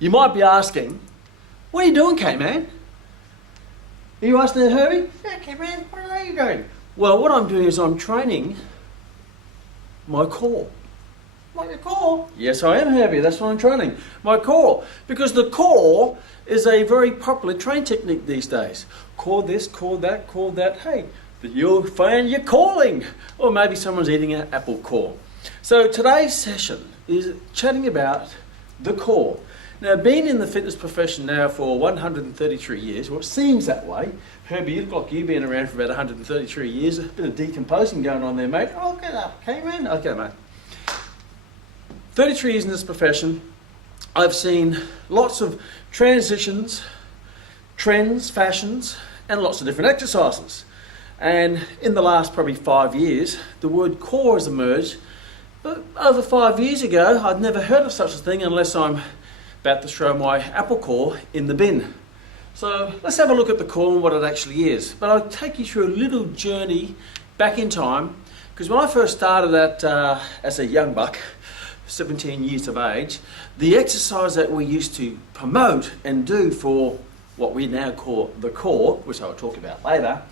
You might be asking, what are you doing, Kman? Are you asking that, Herbie? Yeah, Kman, what are you doing? Well, what I'm doing is I'm training my core. What, your core? Yes, I am, Herbie. That's what I'm training. My core. Because the core is a very popular training technique these days. Core this, core that, core that. Hey, you'll find your calling. Or maybe someone's eating an apple core. So today's session is chatting about the core. Now, being in the fitness profession now for 133 years, well, it seems that way. Herbie, you look like you've been around for about 133 years. A bit of decomposing going on there, mate. Oh, get up, Kman. Okay, mate. 33 years in this profession, I've seen lots of transitions, trends, fashions, and lots of different exercises. And in the last probably 5 years, the word core has emerged. But over 5 years ago, I'd never heard of such a thing unless I'm about to throw my apple core in the bin. So let's have a look at the core and what it actually is. But I'll take you through a little journey back in time, because when I first started as a young buck, 17 years of age, the exercise that we used to promote and do for what we now call the core, which I'll talk about later,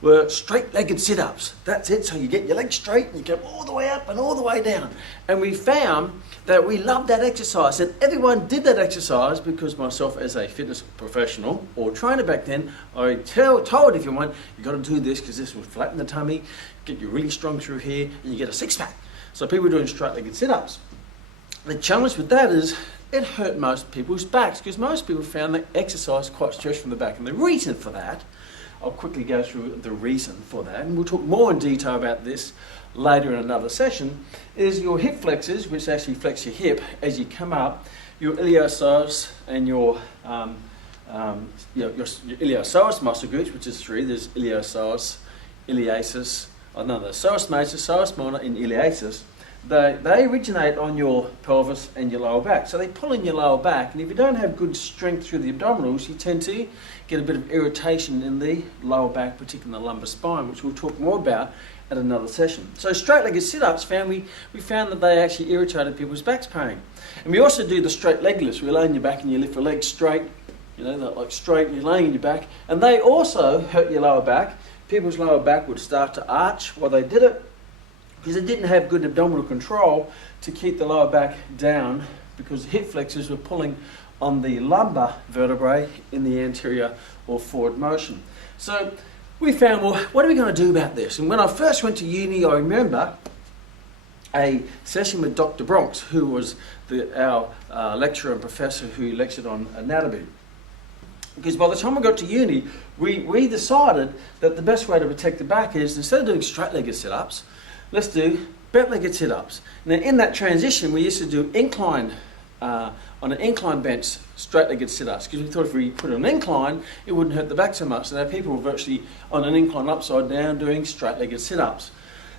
were straight-legged sit-ups. That's it, so you get your legs straight and you go all the way up and all the way down. And we found that we loved that exercise, and everyone did that exercise because myself as a fitness professional or trainer back then, I told everyone, you got to do this because this will flatten the tummy, get you really strong through here, and you get a six-pack. So people were doing straight-legged sit-ups. The challenge with that is it hurt most people's backs because most people found that exercise quite stretched from the back. And the reason for that, I'll quickly go through the reason for that, and we'll talk more in detail about this later in another session, is your hip flexors, which actually flex your hip as you come up, your iliopsoas and your iliopsoas muscle groups, which is three. There's iliopsoas, iliasis, psoas major, psoas minor, and iliasis. They originate on your pelvis and your lower back. So they pull in your lower back, and if you don't have good strength through the abdominals, you tend to get a bit of irritation in the lower back, particularly in the lumbar spine, which we'll talk more about at another session. So straight-legged sit-ups, we found that they actually irritated people's backs pain. And we also do the straight leg lifts. We lay on your back and you lift your legs straight, like straight, and you're laying on your back. And they also hurt your lower back. People's lower back would start to arch while they did it, because they didn't have good abdominal control to keep the lower back down, because the hip flexors were pulling on the lumbar vertebrae in the anterior or forward motion. So we found, well, what are we going to do about this? And when I first went to uni, I remember a session with Dr. Bronx, who was our lecturer and professor who lectured on anatomy. Because by the time I got to uni, we decided that the best way to protect the back is, instead of doing straight-legged sit-ups, let's do bent-legged sit-ups. Now, in that transition, we used to do on an incline bench, straight-legged sit-ups, because we thought if we put it on an incline, it wouldn't hurt the back so much. So now people were virtually on an incline upside down doing straight-legged sit-ups.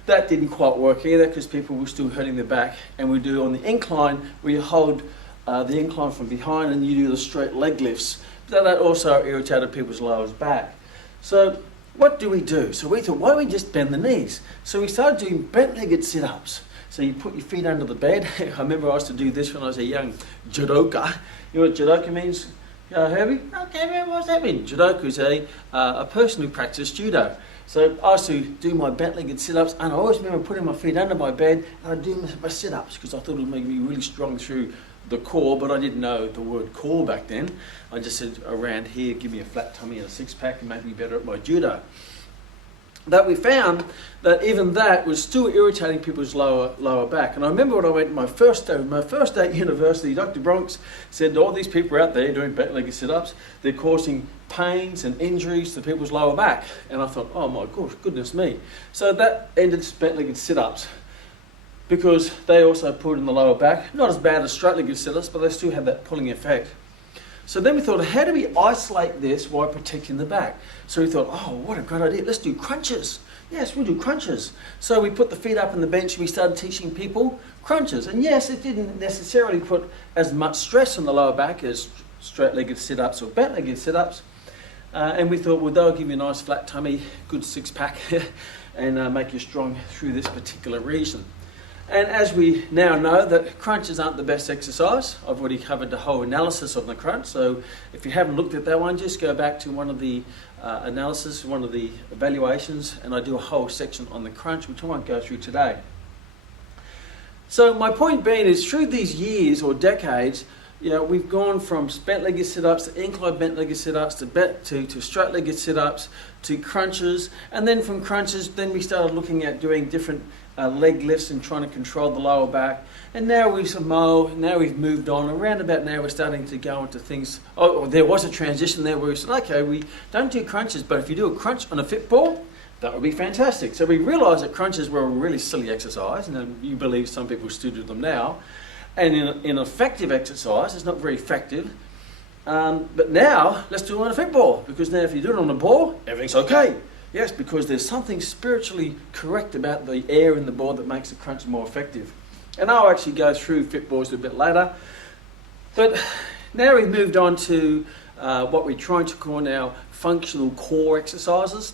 That didn't quite work either, because people were still hurting their back. And we do on the incline, where you hold the incline from behind and you do the straight leg lifts. But that also irritated people's lower back. So what do we do? So we thought, why don't we just bend the knees? So we started doing bent-legged sit-ups. So you put your feet under the bed. I remember I used to do this when I was a young judoka. You know what judoka means, Herbie? Okay, man, what does that mean? Judoka is a person who practiced judo. So I used to do my bent-legged sit-ups, and I always remember putting my feet under my bed, and I'd do my sit-ups because I thought it would make me really strong through the core, but I didn't know the word core back then. I just said, around here, give me a flat tummy and a six-pack and make me better at my judo. That we found that even that was still irritating people's lower back. And I remember when I went to my first day at university, Dr. Bronx said, all these people out there doing bent-legged sit-ups, they're causing pains and injuries to people's lower back. And I thought, oh my gosh, goodness me. So that ended bent-legged sit-ups, because they also pulled in the lower back. Not as bad as straight-legged sit-ups, but they still had that pulling effect. So then we thought, how do we isolate this while protecting the back? So we thought, oh, what a great idea. Let's do crunches. Yes, we'll do crunches. So we put the feet up on the bench and we started teaching people crunches. And yes, it didn't necessarily put as much stress on the lower back as straight-legged sit-ups or bent-legged sit-ups. And we thought, well, they'll give you a nice flat tummy, good six-pack, and make you strong through this particular region. And as we now know that crunches aren't the best exercise, I've already covered the whole analysis of the crunch, so if you haven't looked at that one, just go back to one of the analysis, one of the evaluations, and I do a whole section on the crunch, which I won't go through today. So my point being is, through these years or decades, we've gone from bent-legged sit-ups to incline bent-legged sit-ups to straight-legged sit-ups to crunches, and then from crunches, then we started looking at doing different leg lifts and trying to control the lower back. And now we've moved on. Around about now, we're starting to go into things. Oh, there was a transition there where we said, okay, we don't do crunches, but if you do a crunch on a fit ball, that would be fantastic. So we realised that crunches were a really silly exercise, and you believe some people still do them now. And in effective exercise, it's not very effective. But now, let's do it on a fit ball, because now if you do it on a ball, everything's okay. Yes, because there's something spiritually correct about the air in the ball that makes the crunch more effective. And I'll actually go through fit balls a bit later. But now we've moved on to what we're trying to call now functional core exercises.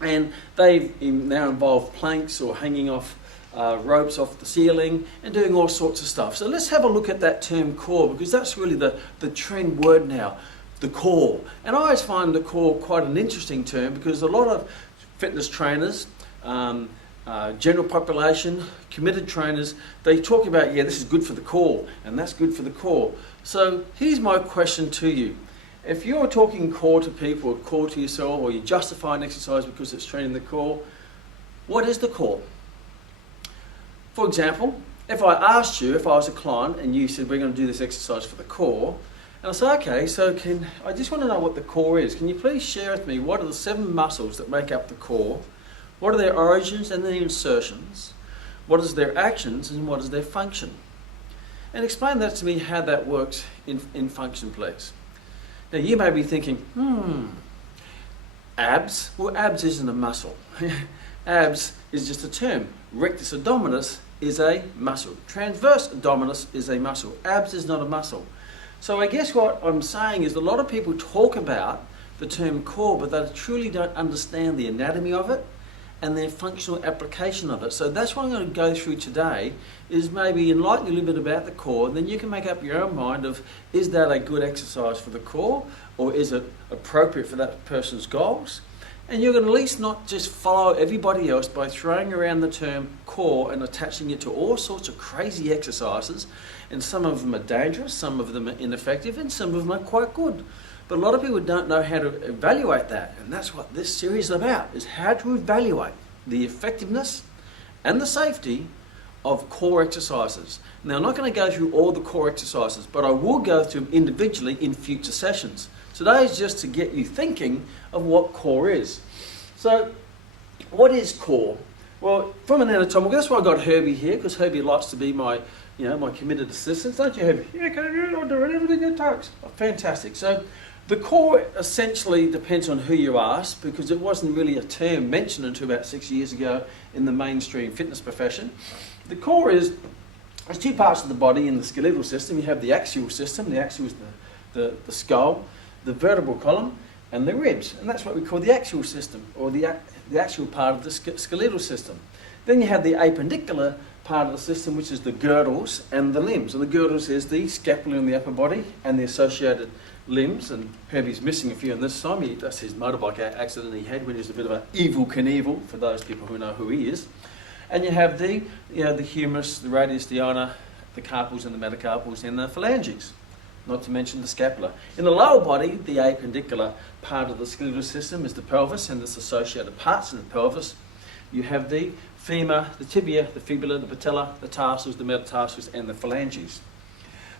And they now involve planks or hanging off ropes off the ceiling and doing all sorts of stuff. So let's have a look at that term core, because that's really the trend word now. The core. And I always find the core quite an interesting term, because a lot of fitness trainers, general population, committed trainers, they talk about, this is good for the core, and that's good for the core. So here's my question to you. If you're talking core to people, or core to yourself, or you justify an exercise because it's training the core, what is the core? For example, if I asked you, if I was a client, and you said, we're going to do this exercise for the core, and I say, okay, so I just want to know what the core is. Can you please share with me what are the 7 muscles that make up the core? What are their origins and their insertions? What is their actions and what is their function? And explain that to me, how that works in function, please. Now you may be thinking, abs? Well, abs isn't a muscle. Abs is just a term. Rectus abdominis is a muscle. Transverse abdominis is a muscle. Abs is not a muscle. So I guess what I'm saying is, a lot of people talk about the term core, but they truly don't understand the anatomy of it and their functional application of it. So that's what I'm going to go through today, is maybe enlighten you a little bit about the core, and then you can make up your own mind of, is that a good exercise for the core, or is it appropriate for that person's goals? And you're going to at least not just follow everybody else by throwing around the term core and attaching it to all sorts of crazy exercises. And some of them are dangerous, some of them are ineffective, and some of them are quite good. But a lot of people don't know how to evaluate that. And that's what this series is about, is how to evaluate the effectiveness and the safety of core exercises. Now, I'm not going to go through all the core exercises, but I will go through them individually in future sessions. Today is just to get you thinking of what core is. So, what is core? Well, from an anatomical, that's why I got Herbie here, because Herbie likes to be my committed assistant. Don't you, Herbie? Yeah, I'll do everything it takes. Oh, fantastic. So, the core essentially depends on who you ask, because it wasn't really a term mentioned until about 6 years ago in the mainstream fitness profession. The core is, there's 2 parts of the body in the skeletal system. You have the axial system. The axial is the skull, the vertebral column, and the ribs. And that's what we call the axial system, or the axial part of the skeletal system. Then you have the appendicular part of the system, which is the girdles and the limbs. And the girdles is the scapula in the upper body and the associated limbs. And Herbie's missing a few on this time. That's his motorbike accident he had when he was a bit of an evil Knievel, for those people who know who he is. And you have the humerus, the radius, the ulna, the carpals and the metacarpals, and the phalanges, not to mention the scapula. In the lower body, the appendicular part of the skeletal system is the pelvis and its associated parts in the pelvis. You have the femur, the tibia, the fibula, the patella, the tarsals, the metatarsals, and the phalanges.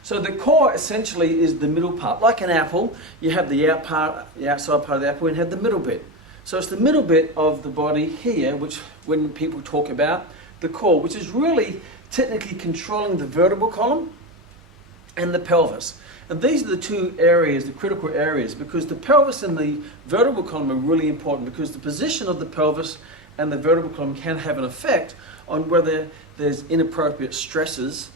So the core essentially is the middle part. Like an apple, you have the outside part of the apple, and you have the middle bit. So it's the middle bit of the body here, which when people talk about the core, which is really technically controlling the vertebral column and the pelvis. And these are the 2 areas, the critical areas, because the pelvis and the vertebral column are really important, because the position of the pelvis and the vertebral column can have an effect on whether there's inappropriate stresses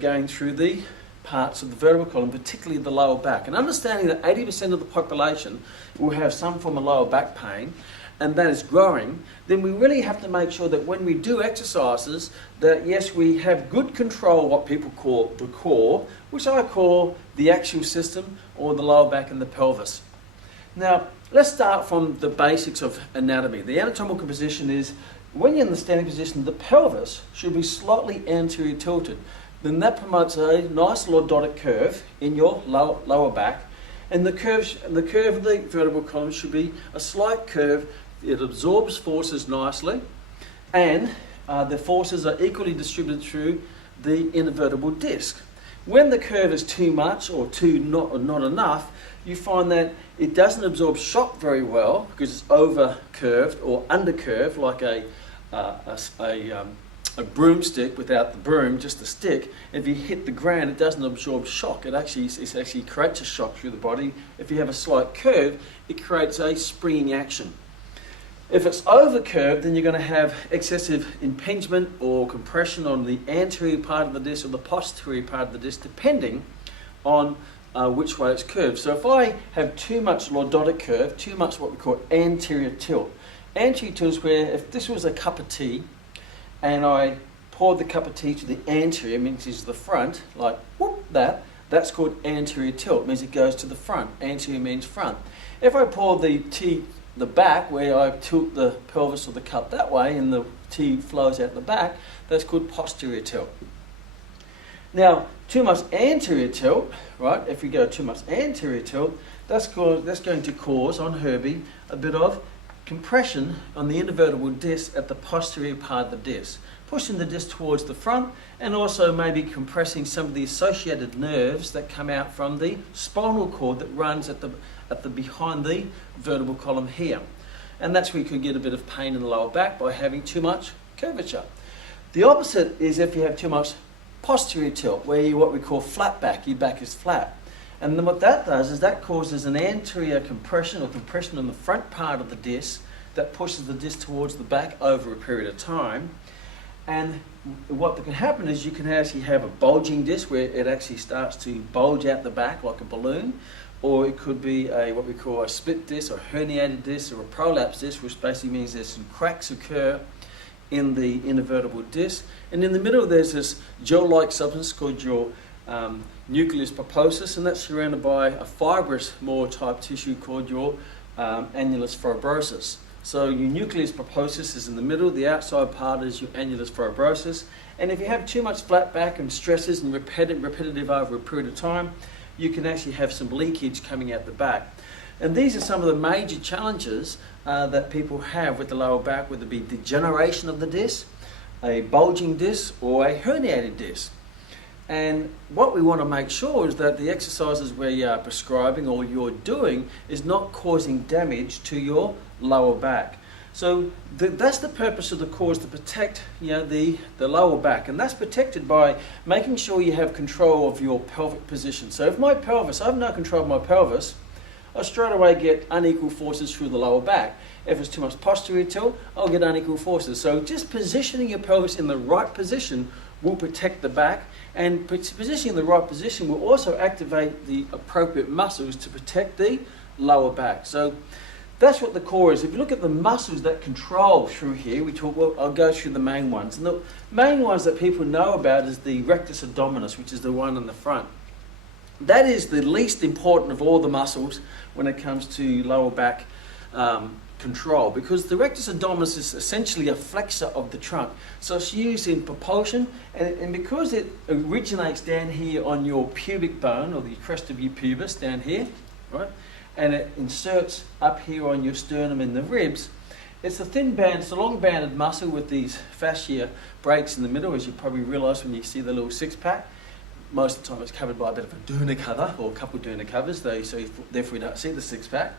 going through the parts of the vertebral column, particularly the lower back. And understanding that 80% of the population will have some form of lower back pain, and that is growing, then we really have to make sure that when we do exercises, that yes, we have good control of what people call the core, which I call the axial system, or the lower back and the pelvis. Now, let's start from the basics of anatomy. The anatomical position is, when you're in the standing position, the pelvis should be slightly anterior tilted. Then that promotes a nice lordotic curve in your lower back. And the curve of the vertebral column should be a slight curve. It absorbs forces nicely, and the forces are equally distributed through the intervertebral disc. When the curve is too much or not enough, you find that it doesn't absorb shock very well because it's over curved or under curved, like a broomstick without the broom, just a stick. If you hit the ground, it doesn't absorb shock. It actually creates a shock through the body. If you have a slight curve, it creates a springing action. If it's over curved, then you're going to have excessive impingement or compression on the anterior part of the disc or the posterior part of the disc, depending on which way it's curved. So if I have too much lordotic curve, too much what we call anterior tilt. Anterior tilt is where, if this was a cup of tea, and I poured the cup of tea to the anterior, means it's the front, like whoop, that's called anterior tilt, means it goes to the front. Anterior means front. If I pour the tea the back, where I tilt the pelvis or the cup that way and the tea flows out the back, that's called posterior tilt. Now, too much anterior tilt, right? If we go too much anterior tilt, that's going to cause on Herbie a bit of compression on the intervertebral disc at the posterior part of the disc, pushing the disc towards the front, and also maybe compressing some of the associated nerves that come out from the spinal cord that runs at the behind the vertebral column here. And that's where you could get a bit of pain in the lower back by having too much curvature. The opposite is if you have too much posterior tilt, where you what we call flat back, your back is flat. And then what that does is that causes an anterior compression or compression on the front part of the disc that pushes the disc towards the back over a period of time. And what can happen is you can actually have a bulging disc where it actually starts to bulge out the back like a balloon, or it could be what we call a split disc or herniated disc or a prolapse disc, which basically means there's some cracks occur in the intervertebral disc. And in the middle there's this gel-like substance called your nucleus pulposus, and that's surrounded by a fibrous more type tissue called your annulus fibrosus. So your nucleus pulposus is in the middle, the outside part is your annulus fibrosus, and if you have too much flat back and stresses and repetitive over a period of time, you can actually have some leakage coming out the back. And these are some of the major challenges that people have with the lower back, whether it be degeneration of the disc, a bulging disc, or a herniated disc. And what we want to make sure is that the exercises we are prescribing or you're doing is not causing damage to your lower back. So that's the purpose of the core, is to protect the lower back, and that's protected by making sure you have control of your pelvic position. So if I have no control of my pelvis, I straight away get unequal forces through the lower back. If it's too much posterior tilt, I'll get unequal forces. So just positioning your pelvis in the right position will protect the back, and positioning in the right position will also activate the appropriate muscles to protect the lower back. So that's what the core is. If you look at the muscles that control through here, I'll go through the main ones. And the main ones that people know about is the rectus abdominis, which is the one in the front. That is the least important of all the muscles when it comes to lower back control, because the rectus abdominis is essentially a flexor of the trunk. So it's used in propulsion, and because it originates down here on your pubic bone, or the crest of your pubis down here, right? And it inserts up here on your sternum and the ribs. It's a thin band, it's a long banded muscle with these fascia breaks in the middle, as you probably realise when you see the little six-pack. Most of the time it's covered by a bit of a doona cover, or a couple of doona covers, so therefore you don't see the six-pack.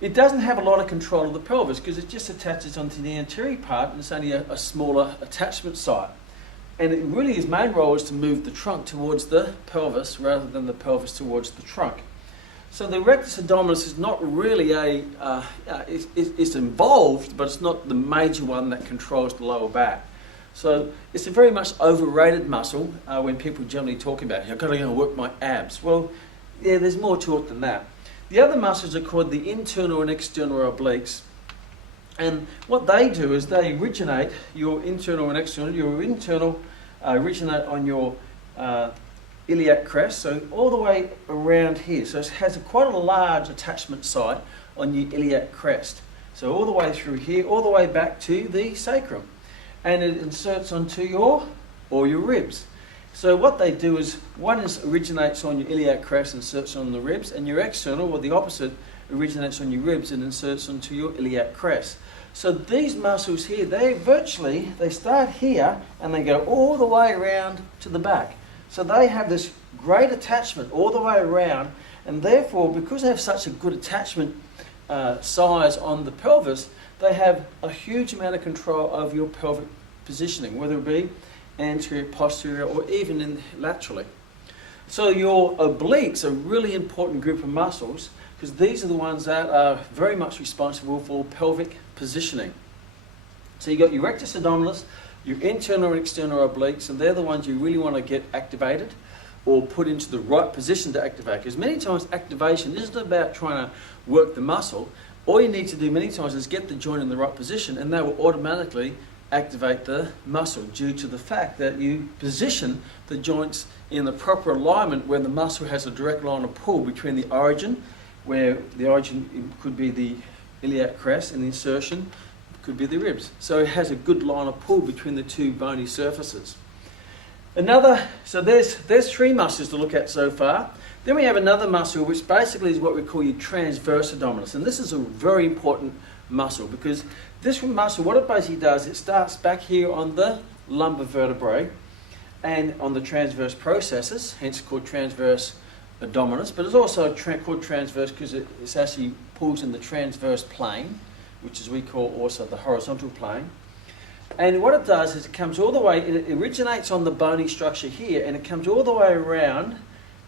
It doesn't have a lot of control of the pelvis because it just attaches onto the anterior part, and it's only a smaller attachment site. And it really, his main role is to move the trunk towards the pelvis rather than the pelvis towards the trunk. So the rectus abdominis is not really it's involved, but it's not the major one that controls the lower back. So it's a very much overrated muscle when people generally talk about it. I've got to go and work my abs. Well, yeah, there's more to it than that. The other muscles are called the internal and external obliques. And what they do is they originate your internal and external. Your internal originate on your iliac crest, so all the way around here. So it has quite a large attachment site on your iliac crest. So all the way through here, all the way back to the sacrum. And it inserts onto your ribs. So what they do is, one originates on your iliac crest and inserts on the ribs, and your external, or the opposite, originates on your ribs and inserts onto your iliac crest. So these muscles here, they start here and they go all the way around to the back. So they have this great attachment all the way around, and therefore, because they have such a good attachment size on the pelvis, they have a huge amount of control over your pelvic positioning, whether it be anterior, posterior, or even laterally. So your obliques are a really important group of muscles, because these are the ones that are very much responsible for pelvic positioning. So you've got your rectus abdominis, your internal and external obliques, and they're the ones you really want to get activated or put into the right position to activate. Because many times activation isn't about trying to work the muscle. All you need to do many times is get the joint in the right position, and that will automatically activate the muscle, due to the fact that you position the joints in the proper alignment where the muscle has a direct line of pull between the origin, where the origin could be the iliac crest, and the insertion could be the ribs. So it has a good line of pull between the two bony surfaces. So there's three muscles to look at so far. Then we have another muscle, which basically is what we call your transverse abdominis. And this is a very important muscle, because this muscle, what it basically does, it starts back here on the lumbar vertebrae and on the transverse processes, hence called transverse abdominis, but it's also called transverse because it actually pulls in the transverse plane, which is we call also the horizontal plane. And what it does is it comes all the way, it originates on the bony structure here, and it comes all the way around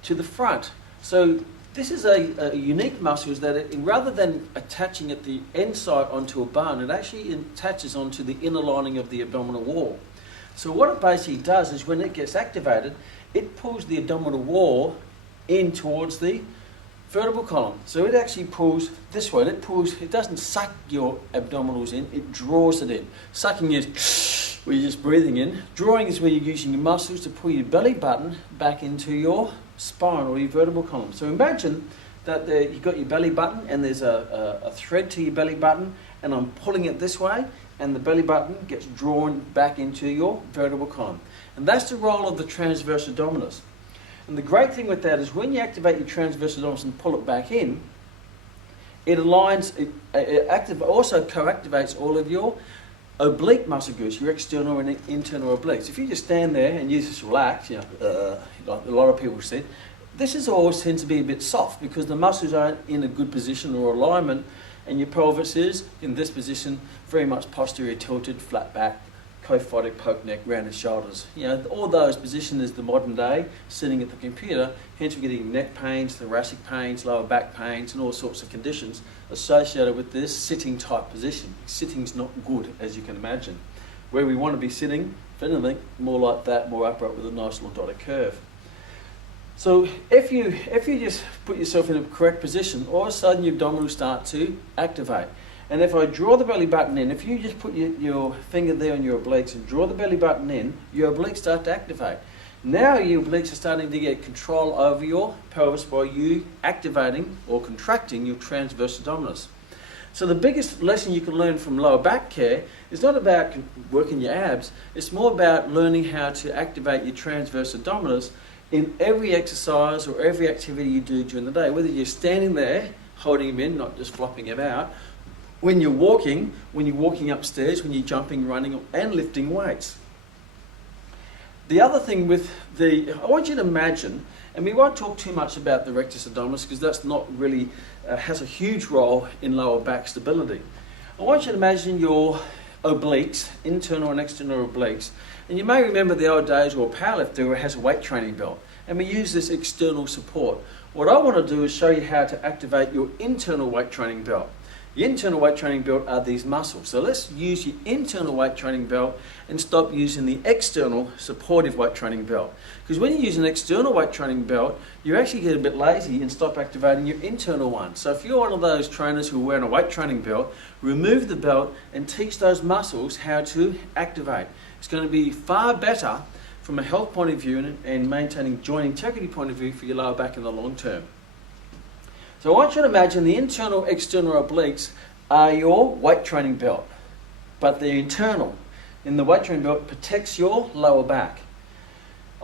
to the front. So this is a unique muscle, is that rather than attaching at the end side onto a bone, it actually attaches onto the inner lining of the abdominal wall. So what it basically does is, when it gets activated, it pulls the abdominal wall in towards the vertebral column. So it actually pulls this way. It doesn't suck your abdominals in, it draws it in. Sucking is where you're just breathing in. Drawing is where you're using your muscles to pull your belly button back into your spine or your vertebral column. So imagine that you've got your belly button, and there's a thread to your belly button, and I'm pulling it this way, and the belly button gets drawn back into your vertebral column. And that's the role of the transverse abdominis. And the great thing with that is, when you activate your transverse abdominis and pull it back in, it aligns, also co-activates all of your oblique muscle groups, your external and internal obliques. If you just stand there and you just relax, like a lot of people said, this is always tends to be a bit soft, because the muscles aren't in a good position or alignment, and your pelvis is in this position, very much posterior tilted, flat back, kyphotic, poke neck, rounded shoulders. All those positions is the modern day sitting at the computer. Hence we're getting neck pains, thoracic pains, lower back pains, and all sorts of conditions associated with this sitting type position. Sitting's not good, as you can imagine. Where we want to be sitting, if anything, more like that, more upright with a nice little dotted curve. So if you just put yourself in a correct position, all of a sudden your abdominals start to activate. And if I draw the belly button in, if you just put your finger there on your obliques and draw the belly button in, your obliques start to activate. Now your obliques are starting to get control over your pelvis by you activating or contracting your transverse abdominis. So the biggest lesson you can learn from lower back care is not about working your abs, it's more about learning how to activate your transverse abdominis in every exercise or every activity you do during the day, whether you're standing there holding them in, not just flopping them out, when you're walking upstairs, when you're jumping, running, and lifting weights. The other thing I want you to imagine, and we won't talk too much about the rectus abdominis because that's not really, has a huge role in lower back stability. I want you to imagine your obliques, internal and external obliques, and you may remember the old days where a powerlifter has a weight training belt, and we use this external support. What I want to do is show you how to activate your internal weight training belt. The internal weight training belt are these muscles. So let's use your internal weight training belt and stop using the external supportive weight training belt. Because when you use an external weight training belt, you actually get a bit lazy and stop activating your internal one. So if you're one of those trainers who are wearing a weight training belt, remove the belt and teach those muscles how to activate. It's going to be far better from a health point of view and maintaining joint integrity point of view for your lower back in the long term. So I want you to imagine the internal, external obliques are your weight training belt, but they're internal. And the weight training belt protects your lower back.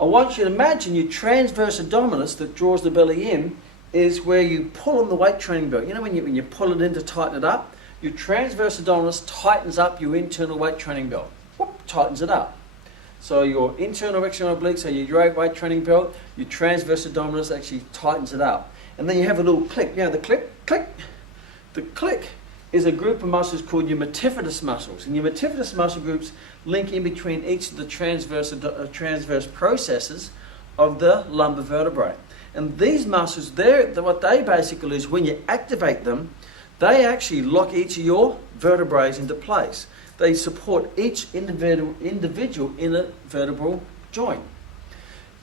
I want you to imagine your transverse abdominis that draws the belly in is where you pull on the weight training belt. You know when you pull it in to tighten it up? Your transverse abdominis tightens up your internal weight training belt. Whoop, tightens it up. So your internal, external obliques are your weight training belt. Your transverse abdominis actually tightens it up. And then you have a little click. You know the click? Click. The click is a group of muscles called your multifidus muscles. And your multifidus muscle groups link in between each of the transverse processes of the lumbar vertebrae. And these muscles, what they basically do is when you activate them, they actually lock each of your vertebrae into place. They support each individual inner vertebral joint.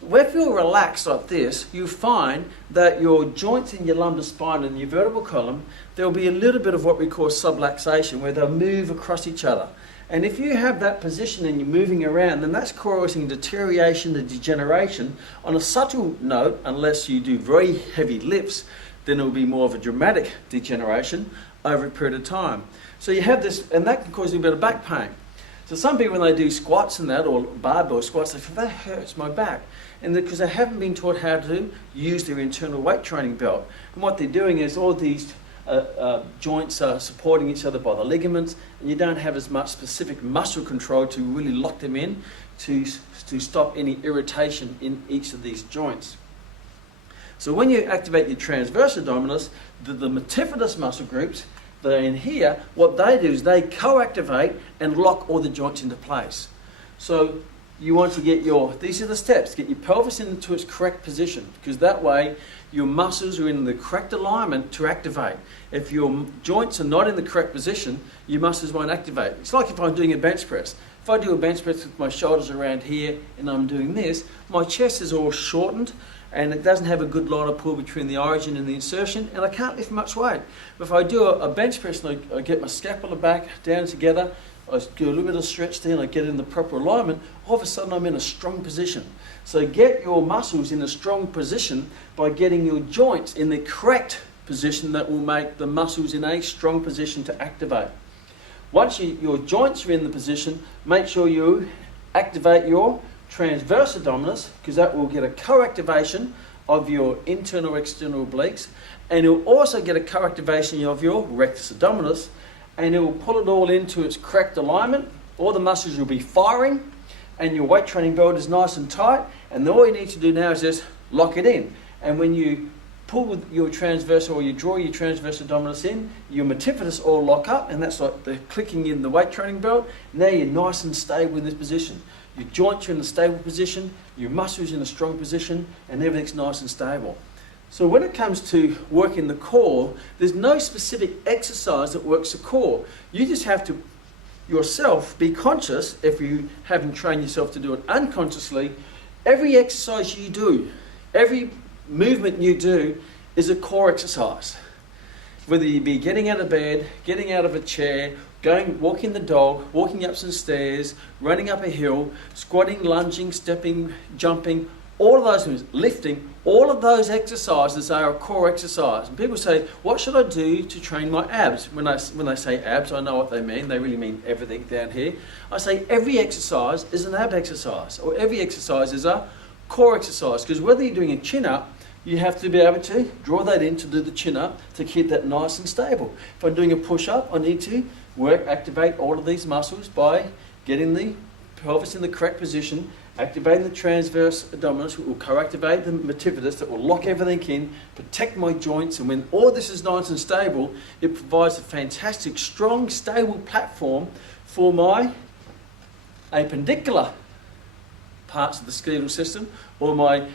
If you're relaxed like this, you find that your joints in your lumbar spine and your vertebral column, there will be a little bit of what we call subluxation, where they'll move across each other. And if you have that position and you're moving around, then that's causing deterioration and degeneration. On a subtle note, unless you do very heavy lifts, then it will be more of a dramatic degeneration over a period of time. So you have this, and that can cause you a bit of back pain. So some people, when they do squats and that, or barbell squats, they feel, that hurts my back. And because they haven't been taught how to use their internal weight training belt. And what they're doing is all these joints are supporting each other by the ligaments, and you don't have as much specific muscle control to really lock them in to stop any irritation in each of these joints. So when you activate your transverse abdominis, the multifidus muscle groups that are in here, what they do is they co-activate and lock all the joints into place. So you want to get these are the steps, get your pelvis into its correct position, because that way your muscles are in the correct alignment to activate. If your joints are not in the correct position, your muscles won't activate. It's like if I'm doing a bench press. If I do a bench press with my shoulders around here and I'm doing this, my chest is all shortened and it doesn't have a good line of pull between the origin and the insertion, and I can't lift much weight. But if I do a bench press and I get my scapula back down together, I do a little bit of stretch there and I get it in the proper alignment, all of a sudden I'm in a strong position. So get your muscles in a strong position by getting your joints in the correct position that will make the muscles in a strong position to activate. Once your joints are in the position, make sure you activate your transverse abdominis, because that will get a co-activation of your internal external obliques, and it will also get a co-activation of your rectus abdominis, and it will pull it all into its correct alignment. All the muscles will be firing, and your weight training belt is nice and tight, and all you need to do now is just lock it in. And when you pull your transverse, or you draw your transverse abdominis in, your multifidus all lock up, and that's like the clicking in the weight training belt. Now you're nice and stable in this position. Your joints are in a stable position, your muscles in a strong position, and everything's nice and stable. So when it comes to working the core, there's no specific exercise that works the core. You just have to yourself be conscious, if you haven't trained yourself to do it unconsciously. Every exercise you do, every movement you do is a core exercise. Whether you be getting out of bed, getting out of a chair, walking the dog, walking up some stairs, running up a hill, squatting, lunging, stepping, jumping, all of those things, lifting, all of those exercises are a core exercise. And people say, what should I do to train my abs? When they say abs, I know what they mean. They really mean everything down here. I say every exercise is an ab exercise, or every exercise is a core exercise, because whether you're doing a chin-up, you have to be able to draw that in to do the chin-up to keep that nice and stable. If I'm doing a push-up, I need to activate all of these muscles by getting the pelvis in the correct position, activating the transverse abdominis, which will co-activate the multifidus, that will lock everything in, protect my joints, and when all this is nice and stable, it provides a fantastic, strong, stable platform for my appendicular parts of the skeletal system, or my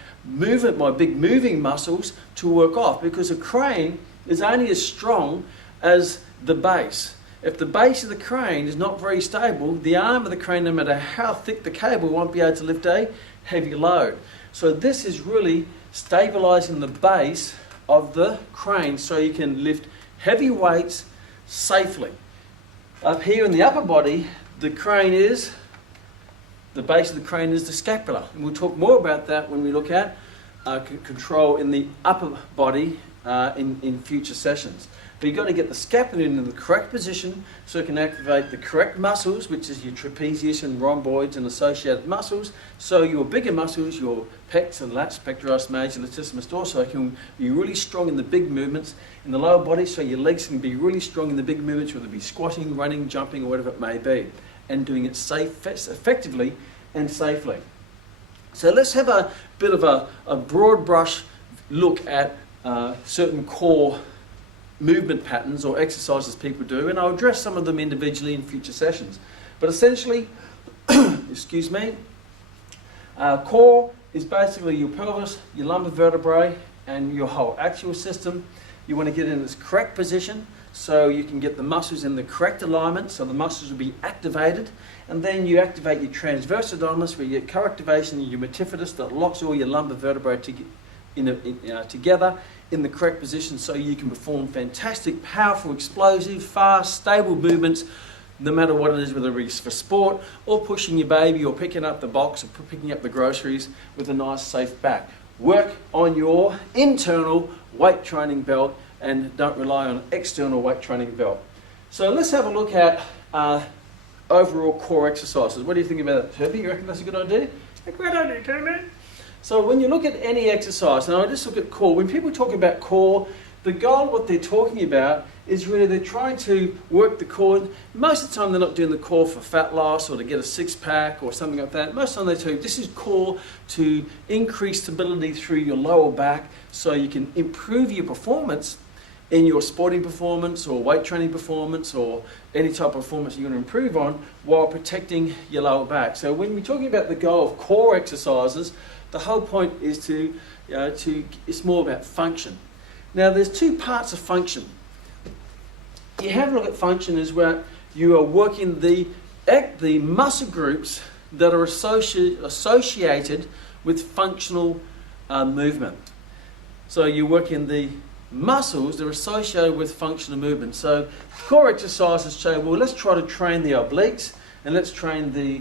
big moving muscles to work off, because a crane is only as strong as the base. If the base of the crane is not very stable, the arm of the crane, no matter how thick the cable, won't be able to lift a heavy load. So this is really stabilising the base of the crane so you can lift heavy weights safely. Up here in the upper body, the base of the crane is the scapula. And we'll talk more about that when we look at control in the upper body in future sessions. But you've got to get the scapula in the correct position so it can activate the correct muscles, which is your trapezius and rhomboids and associated muscles. So your bigger muscles, your pecs and lats, pectoralis major, latissimus dorsi, can be really strong in the big movements in the lower body, so your legs can be really strong in the big movements, whether it be squatting, running, jumping, or whatever it may be, and doing it effectively and safely. So let's have a bit of a broad brush look at certain core movement patterns or exercises people do, and I'll address some of them individually in future sessions. But essentially, excuse me, core is basically your pelvis, your lumbar vertebrae, and your whole axial system. You want to get in its correct position so you can get the muscles in the correct alignment, so the muscles will be activated, and then you activate your transverse abdominis, where you get co-activation of your multifidus that locks all your lumbar vertebrae together in the correct position so you can perform fantastic, powerful, explosive, fast, stable movements, no matter what it is, whether it's for sport or pushing your baby or picking up the box or picking up the groceries with a nice, safe back. Work on your internal weight training belt and don't rely on external weight training belt. So let's have a look at overall core exercises. What do you think about that, Herbie? You reckon that's a good idea? A great idea, Kman. So when you look at any exercise, and I just look at core, when people talk about core, the goal, what they're talking about, is really they're trying to work the core. Most of the time they're not doing the core for fat loss or to get a six-pack or something like that. Most of the time they tell you this is core to increase stability through your lower back so you can improve your performance in your sporting performance or weight training performance or any type of performance you're going to improve on while protecting your lower back. So when we're talking about the goal of core exercises, the whole point is it's more about function. Now there's two parts of function. You have a look at function as where you are working the muscle groups that are associated with functional movement. So you work in the muscles that are associated with functional movement. So core exercises show, well, let's try to train the obliques, and let's train the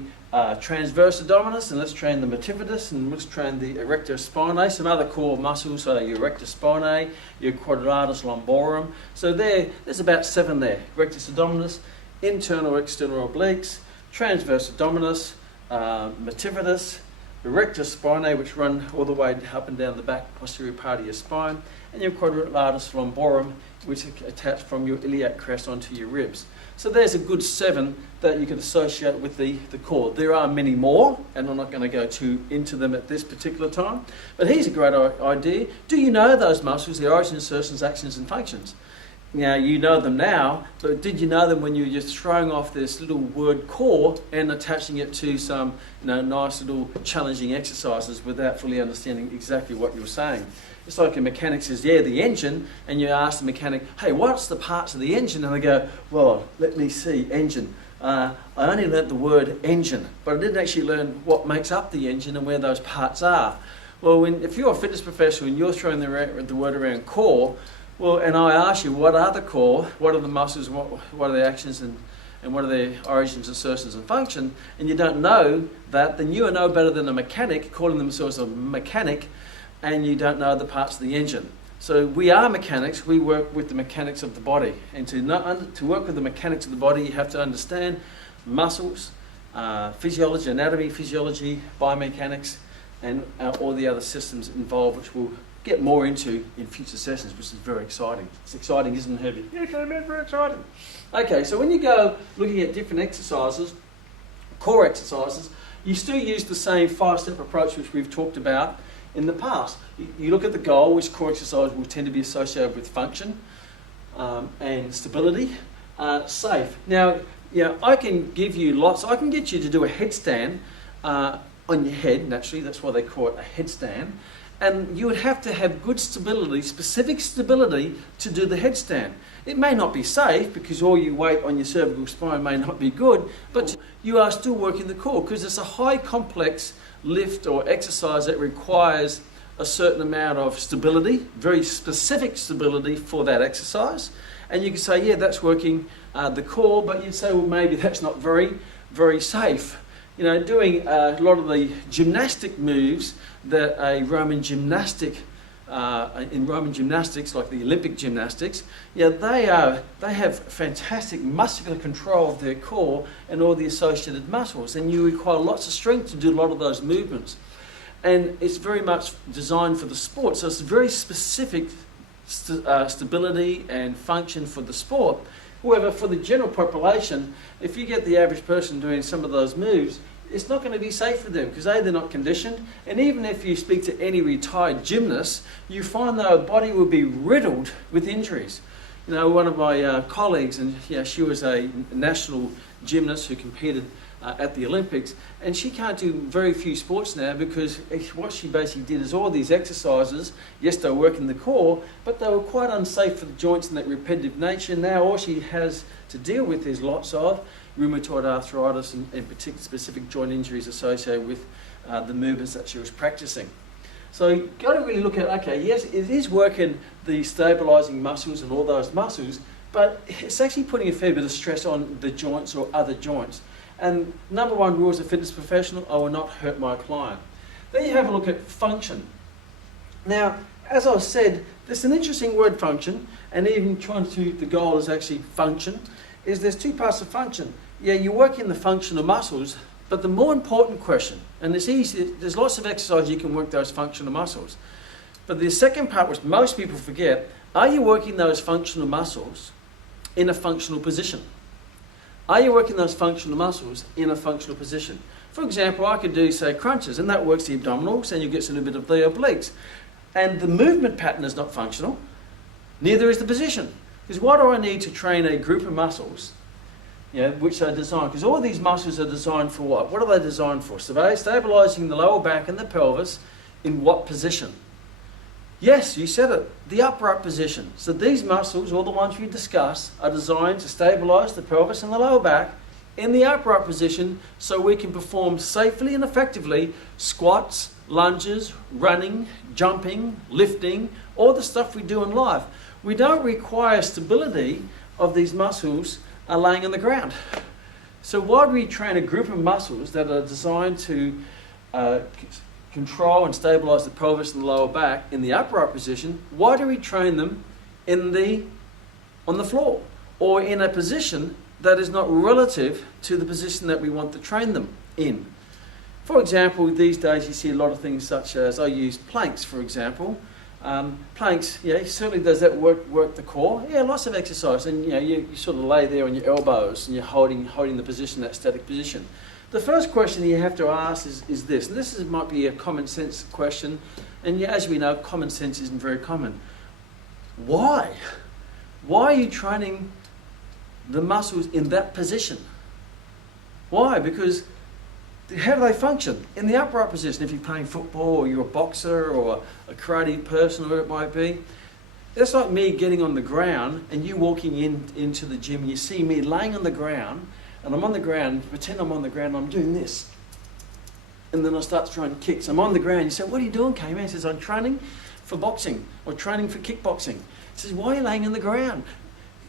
transverse abdominis, and let's train the multifidus, and let's train the erector spinae, some other core muscles, so your erector spinae, your quadratus lumborum. So there's about 7 there. Rectus abdominis, internal external obliques, transverse abdominis, multifidus, erector spinae, which run all the way up and down the back posterior part of your spine, and your quadratus lumborum, which is attached from your iliac crest onto your ribs. So there's a good 7 that you can associate with the core. There are many more, and I'm not going to go into them at this particular time. But here's a great idea. Do you know those muscles, the origins, insertions, actions, and functions? Now, you know them now, but did you know them when you were just throwing off this little word core and attaching it to some nice little challenging exercises without fully understanding exactly what you were saying? It's like a mechanic says, yeah, the engine, and you ask the mechanic, hey, what's the parts of the engine? And they go, well, let me see, engine. I only learnt the word engine, but I didn't actually learn what makes up the engine and where those parts are. Well, if you're a fitness professional and you're throwing the word around core, well, and I ask you, what are the core? What are the muscles? What are the actions? And what are their origins, insertions, and function? And you don't know that, then you are no better than a mechanic calling themselves a mechanic, and you don't know the parts of the engine. So we are mechanics. We work with the mechanics of the body, and to work with the mechanics of the body, you have to understand muscles, physiology, anatomy, physiology, biomechanics, and all the other systems involved, which we'll get more into in future sessions, which is very exciting. It's exciting, isn't it, Herbie? Yeah, Kman, very exciting. Okay, so when you go looking at different exercises, core exercises, you still use the same 5-step approach which we've talked about in the past. You look at the goal, which core exercise will tend to be associated with function and stability, safe. Now, I can give you lots. I can get you to do a headstand on your head. Naturally, that's why they call it a headstand. And you would have to have good stability, specific stability, to do the headstand. It may not be safe because all your weight on your cervical spine may not be good, but you are still working the core because it's a high complex lift or exercise that requires a certain amount of stability, very specific stability for that exercise. And you can say, yeah, that's working the core, but you'd say, well, maybe that's not very, very safe. You know, doing a lot of the gymnastic moves that a Roman gymnastic, in Roman gymnastics, like the Olympic gymnastics, yeah, they have fantastic muscular control of their core and all the associated muscles, and you require lots of strength to do a lot of those movements. And it's very much designed for the sport, so it's very specific stability and function for the sport. However, for the general population, if you get the average person doing some of those moves, it's not going to be safe for them because A, they're not conditioned, and even if you speak to any retired gymnast, you find their body will be riddled with injuries. You know, one of my colleagues, and yeah, she was a national gymnast who competed at the Olympics, and she can't do very few sports now because what she basically did is all these exercises, yes, they were working the core, but they were quite unsafe for the joints and that repetitive nature. Now all she has to deal with is lots of rheumatoid arthritis and particular specific joint injuries associated with the movements that she was practicing. So you've got to really look at, okay, yes, it is working the stabilising muscles and all those muscles, but it's actually putting a fair bit of stress on the joints or other joints. And number one rule as a fitness professional, I will not hurt my client. Then you have a look at function. Now, as I said, there's an interesting word, function, and even trying to, the goal is actually function, is there's two parts of function. Yeah, you work in the functional muscles, but the more important question, and it's easy, there's lots of exercise you can work those functional muscles. But the second part, which most people forget, are you working those functional muscles in a functional position? Are you working those functional muscles in a functional position? For example, I could do, say, crunches, and that works the abdominals, and you get a little bit of the obliques. And the movement pattern is not functional, neither is the position. Because what do I need to train a group of muscles, which are designed? Because all these muscles are designed for what? What are they designed for? So they're stabilising the lower back and the pelvis in what position? Yes, you said it, the upright position. So these muscles, all the ones we discussed, are designed to stabilise the pelvis and the lower back in the upright position so we can perform safely and effectively squats, lunges, running, jumping, lifting, all the stuff we do in life. We don't require stability of these muscles laying on the ground. So why do we train a group of muscles that are designed to control and stabilise the pelvis and the lower back in the upright position? Why do we train them on the floor or in a position that is not relative to the position that we want to train them in? For example, these days you see a lot of things such as, I use planks for example. Planks, yeah, certainly does that work the core? Yeah, lots of exercise, and you sort of lay there on your elbows and you're holding the position, that static position. The first question you have to ask is this, and this might be a common sense question, and as we know, common sense isn't very common. Why? Why are you training the muscles in that position? Why? Because how do they function? In the upright position, if you're playing football or you're a boxer or a karate person, or whatever it might be, that's like me getting on the ground and you walking into the gym and you see me laying on the ground, and I'm on the ground, pretend I'm on the ground, and I'm doing this. And then I start to try and kick. So I'm on the ground. You say, what are you doing, Kman? He says, I'm training for boxing or training for kickboxing. He says, why are you laying on the ground?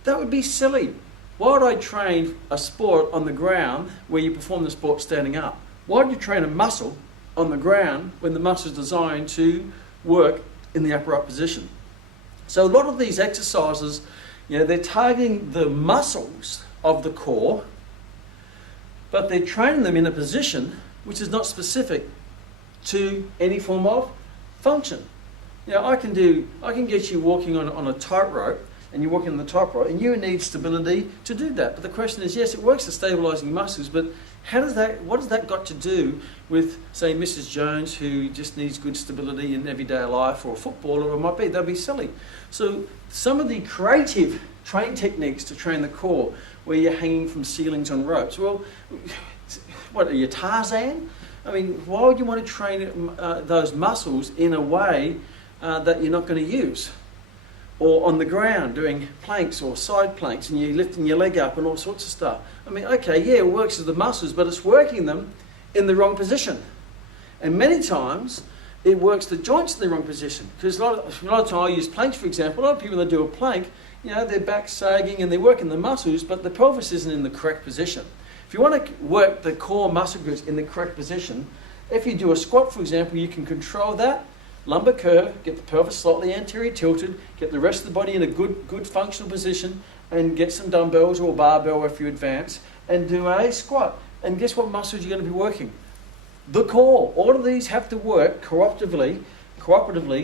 That would be silly. Why would I train a sport on the ground where you perform the sport standing up? Why would you train a muscle on the ground when the muscle is designed to work in the upright position? So a lot of these exercises, they're targeting the muscles of the core, but they're training them in a position which is not specific to any form of function. I can get you walking on a tightrope, and you're walking on the tightrope, and you need stability to do that. But the question is, yes, it works for stabilising muscles, but what has that got to do with, say, Mrs. Jones, who just needs good stability in everyday life, or a footballer, or it might be, they'll be silly. So some of the creative train techniques to train the core, where you're hanging from ceilings on ropes. Well, what are you, Tarzan? I mean, why would you want to train those muscles in a way that you're not going to use? Or on the ground doing planks or side planks and you're lifting your leg up and all sorts of stuff. I mean, okay, yeah, it works with the muscles, but it's working them in the wrong position. And many times it works the joints in the wrong position. Because a lot of times I use planks, for example. A lot of people that do a plank, their back's sagging and they're working the muscles, but the pelvis isn't in the correct position. If you want to work the core muscle groups in the correct position, if you do a squat, for example, you can control that lumbar curve, get the pelvis slightly anterior tilted, get the rest of the body in a good functional position, and get some dumbbells or barbell if you advance, and do a squat. And guess what muscles you're going to be working? The core. All of these have to work cooperatively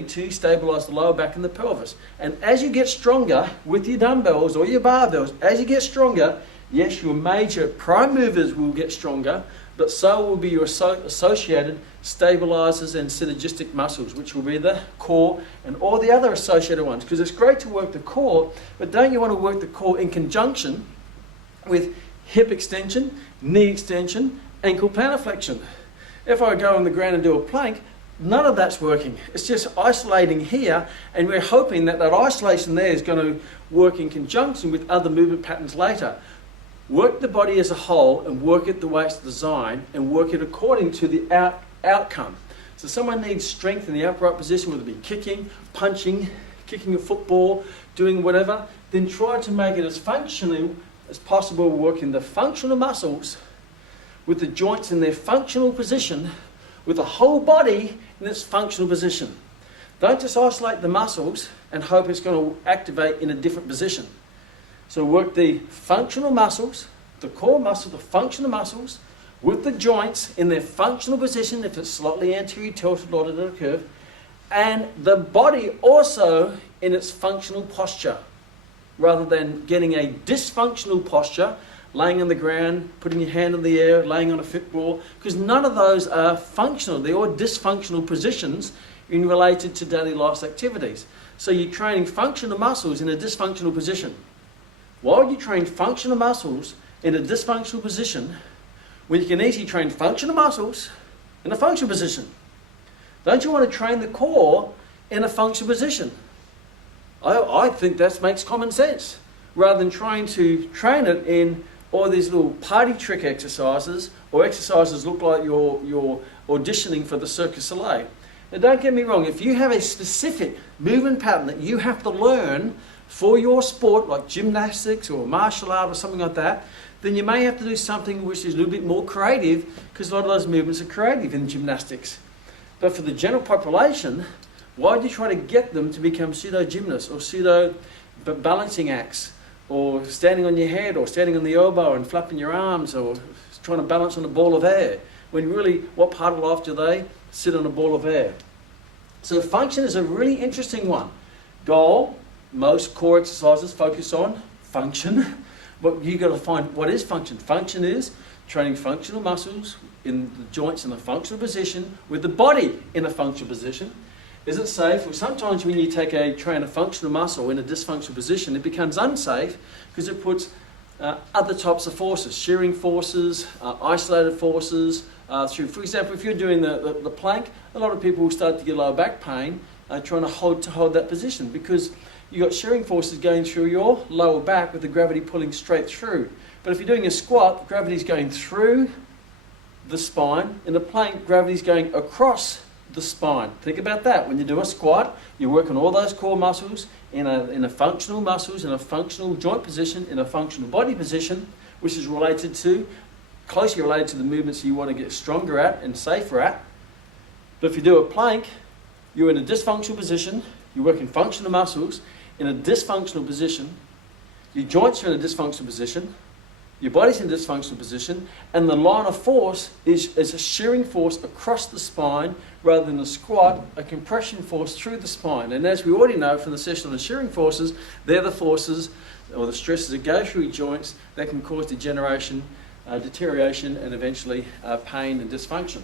to stabilize the lower back and the pelvis. And as you get stronger with your dumbbells or your barbells, as you get stronger, yes, your major prime movers will get stronger, but so will be your associated stabilizers and synergistic muscles, which will be the core and all the other associated ones. Because it's great to work the core, but don't you want to work the core in conjunction with hip extension, knee extension, ankle plantar flexion? If I go on the ground and do a plank, none of that's working. It's just isolating here, and we're hoping that isolation there is going to work in conjunction with other movement patterns later. Work the body as a whole and work it the way it's designed and work it according to the outcome. So someone needs strength in the upright position, whether it be kicking, punching, kicking a football, doing whatever, then try to make it as functional as possible, working the functional muscles with the joints in their functional position, with the whole body in its functional position. Don't just isolate the muscles and hope it's going to activate in a different position. So work the functional muscles, the core muscle, the functional muscles, with the joints in their functional position, if it's slightly anterior tilted or at a curve, and the body also in its functional posture, rather than getting a dysfunctional posture, laying on the ground, putting your hand in the air, laying on a football, because none of those are functional. They're all dysfunctional positions in related to daily life activities. So you're training functional muscles in a dysfunctional position. Why would you train functional muscles in a dysfunctional position when you can easily train functional muscles in a functional position? Don't you want to train the core in a functional position? I think that makes common sense, rather than trying to train it in all these little party trick exercises or exercises look like you're auditioning for the Cirque du Soleil. Now don't get me wrong, if you have a specific movement pattern that you have to learn for your sport, like gymnastics or martial art or something like that, then you may have to do something which is a little bit more creative, because a lot of those movements are creative in gymnastics. But for the general population, why do you try to get them to become pseudo-gymnasts or pseudo-balancing acts, or standing on your head or standing on the elbow and flapping your arms, or trying to balance on a ball of air, when really, what part of life do they sit on a ball of air? So function is a really interesting one. Goal, most core exercises focus on function, but you've got to find what is function. Function is training functional muscles in the joints in a functional position with the body in a functional position. Is it safe? Well, sometimes when you train a functional muscle in a dysfunctional position, it becomes unsafe because it puts other types of forces, shearing forces, isolated forces. For example, if you're doing the plank, a lot of people will start to get lower back pain trying to hold that position, because you've got shearing forces going through your lower back with the gravity pulling straight through. But if you're doing a squat, gravity's going through the spine. In a plank, gravity's going across the spine. Think about that. When you do a squat, you work on all those core muscles in a functional joint position, in a functional body position, which is closely related to the movements you want to get stronger at and safer at. But if you do a plank, you're in a dysfunctional position, you're working functional muscles in a dysfunctional position, your joints are in a dysfunctional position, your body's in a dysfunctional position, and the line of force is a shearing force across the spine rather than a squat, a compression force through the spine. And as we already know from the session on the shearing forces, they're the forces or the stresses that go through your joints that can cause degeneration, deterioration, and eventually pain and dysfunction.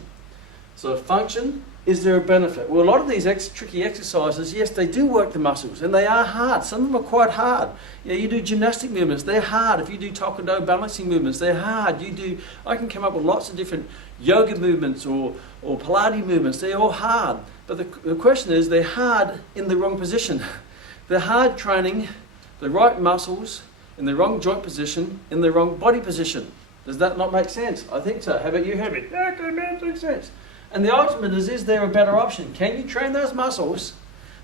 So function, is there a benefit? Well, a lot of these tricky exercises, yes, they do work the muscles, and they are hard. Some of them are quite hard. You do gymnastic movements, they're hard. If you do taekwondo balancing movements, they're hard. I can come up with lots of different yoga movements or Pilates movements. They're all hard. But the question is, they're hard in the wrong position. They're hard training the right muscles in the wrong joint position, in the wrong body position. Does that not make sense? I think so. How about you, Herbie? Yeah, okay, man, makes sense. And the ultimate is there a better option? Can you train those muscles,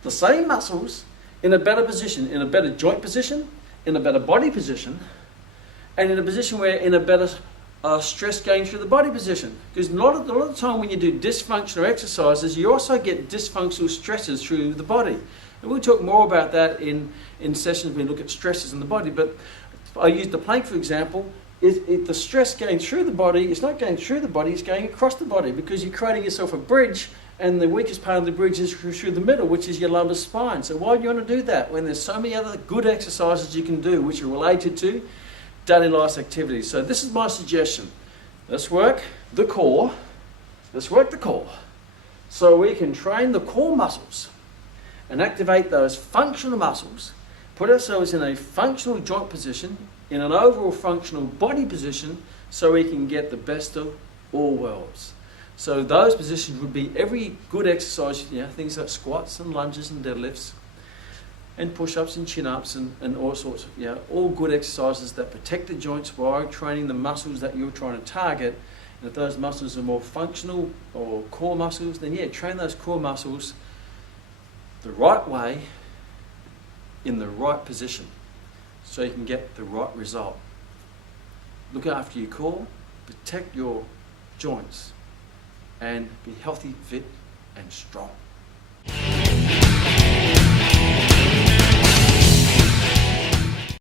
the same muscles, in a better position, in a better joint position, in a better body position, and in a position where in a better stress going through the body position? Because a lot of the time when you do dysfunctional exercises, you also get dysfunctional stresses through the body. And we'll talk more about that in sessions when we look at stresses in the body. But I used the plank, for example. The stress going through the body, it's not going through the body, it's going across the body, because you're creating yourself a bridge, and the weakest part of the bridge is through the middle, which is your lumbar spine. So why do you want to do that when there's so many other good exercises you can do which are related to daily life activities? So this is my suggestion. Let's work the core. Let's work the core so we can train the core muscles and activate those functional muscles, put ourselves in a functional joint position, in an overall functional body position, so we can get the best of all worlds. So those positions would be every good exercise, things like squats and lunges and deadlifts and push-ups and chin-ups and all sorts of, all good exercises that protect the joints while training the muscles that you're trying to target. And if those muscles are more functional or core muscles, then train those core muscles the right way, in the right position, so you can get the right result. Look after your core, protect your joints, and be healthy, fit, and strong.